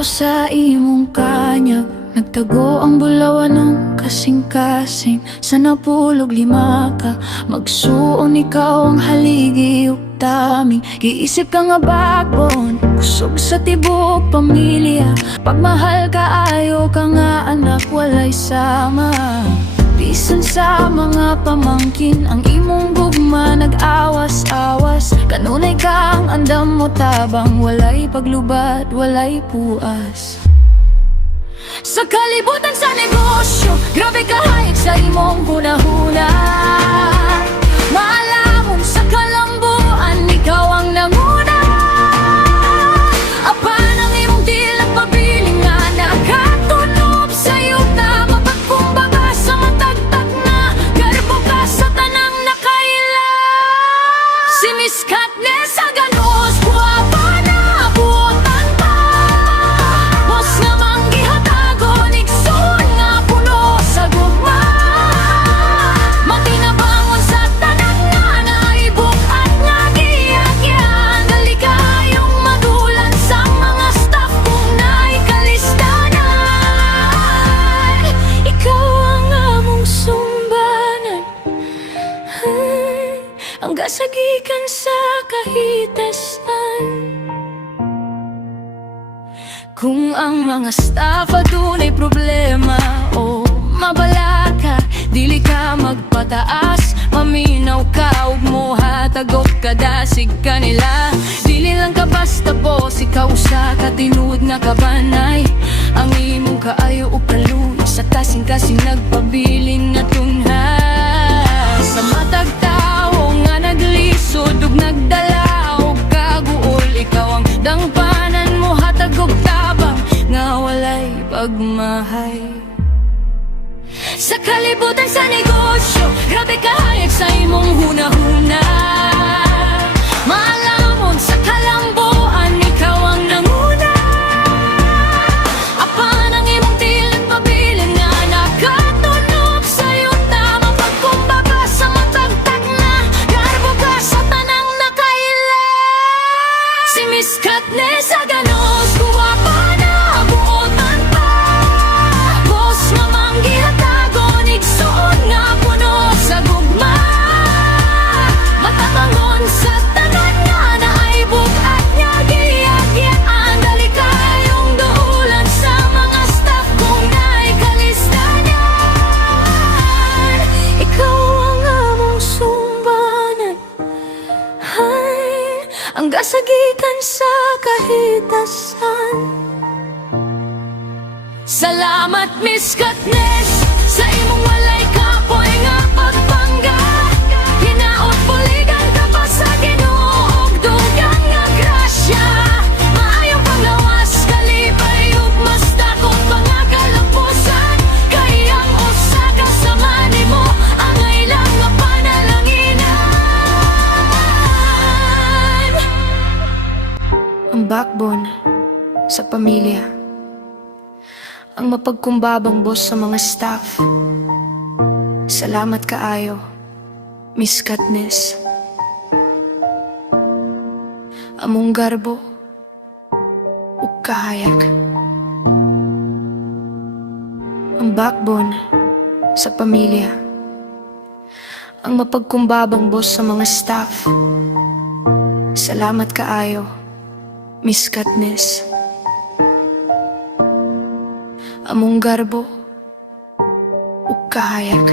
Pagkadto sa imong kanyag, nagtago ang bulawan ng kasing-kasing. Sa napulog lima ka, magsuon ikaw ang haligi ug taming. Giisip ka nga backbone, kusog sa tibok pamilya. Pagmahal ka ayo ka nga anak, walay sama. Bisan sa mga pamangkin, ang imong gugma nag-awas-awas. Kanunay kang andam mo tabang, walay paglubad, walay puas. Sa kalibutan sa negosyo, grabe ka hayag sa imong hunahuna. Maalamon sa kalambuan, ikaw ang nanguna. Apan ang imong tilang pabiling nga nakatunob sa'yo na mapagkumbaga sa matagtag na garbo ka sa tanang nakaila. Si Miss Katniss sa ganos, guwapa na abutan pa. Boss nga manggihatagon, igsoon nga puno sa gugma. Matinabangon sa tanang nga naibok at nga giyakyan. Dali kayong madulan sa mga staff kung naikalistanan. Ikaw ang among sumbanan, ang gasagikan sa kahitasan. Kung ang mga staff adunay problema o mabala ka, dili ka magpataas. Maminaw ka ug mohatagok kadasig kanila. Dili lang ka basta boss, ikaw sa katinuod nga kabanay. Ang imong kaayo ug kaluya sa kasing-kasing nagpabilin nga tunhay. Sa matag tao nga naglisod ug nagdala og kaguol, ikaw ang dangpanan mo hatag og tabang nga walay pagmahay. Sa kalibutan sa negosyo, grabe ka hayag sa imong hunahuna. Maalamon sa kalambuan, ikaw ang nanguna. Apan ang imong tilang pabilin nga nakatunog sa'yo na mapagkumbaga sa matagtag na garbo ka sa tanang nakaila. Si Miss Katniss sa ganos, guwapa na abutan pa. Boss nga manggihatagon, igsuon nga puno sa gugma. Matatangon sa tanan nga naibog at nga giyagyaan. Dali kayong duulan sa mga staff kung naikalistanan. Ikaw ang among sumbanan, ang gasagikan sa kahitasan. Salamat Miss Katniss sa imong walay kapoy nga pagpangga. Hinaot puligan ka pa sa Ginoo ug dugang nga grasya. Maayong panglawas, kalipay ug mas dakong mga kalampusan. Kay ang usa ka sama nimo ang ilang nga panalanginahan. Ang backbone sa pamilya, ang mapagkumbabang boss sa mga staff. Salamat kaayo, Miss Katniss. Among garbo ug kahayag. Ang backbone sa pamilya, ang mapagkumbabang boss sa mga staff. Salamat kaayo, Miss Katniss. Among garbo ug kahayag.